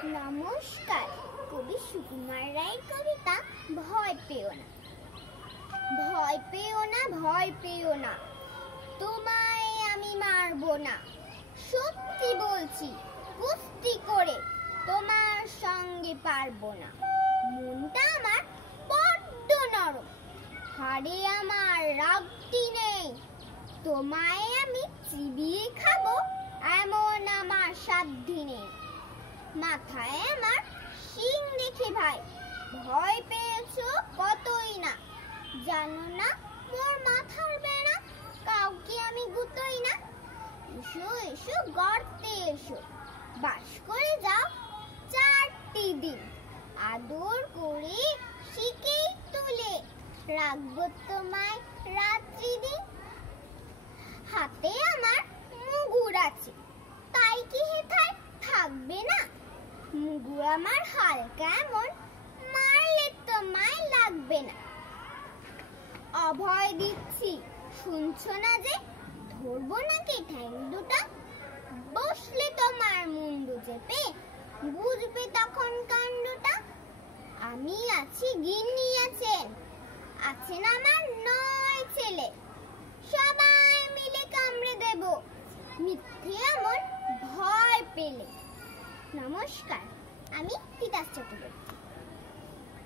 নমস্কার। কবি সুকুমার রায়ের কবিতা ভয় পেও না। ভয় পেও না, ভয় পেও না, তোমায় আমি মারবো না। সত্যি বলছি, কুস্তি করে তোমার সঙ্গে পারবো না। মনটা আমার বড্ড নরম, হাড়ে আমার রাগটি নেই। তোমায় আমি চিবিয়ে খাবো এমন আমার সাধ্যি নেই। মাথায় আমার শিং দেখে ভাই ভয় পেয়েছো কতই না। জানো না মোর মাথার বেড়া, কাউকে আমি গুতোই না। এসো এসো গর্তে এসো, বাস করে যাও 4টি দিন। আদর করে শিকেই তুলে রাখবো তোমায় রাত্রি দিন। হাতে আমার মুগুর আছে, তাই কি হেথায় থাকবে না? মুগুর আমার হালকা এমন, মারলে তোমায় লাগবে না। অভয় দিচ্ছি শুনছো না যে, ধরবো নাকি ঠ্যাং দুটা। বসলে তোমার মুন্ডু চেপে, বুঝবে তখন কাণ্ডটা। আমি আছি, গিন্নি আছেন, আছেন আমার 9 ছেলে। সবাই মিলে কামড়ে দেব মিথ্যে এমন ভয় পেলে। নমস্কার, আমি তিতাস চট্টোপাধ্যায়।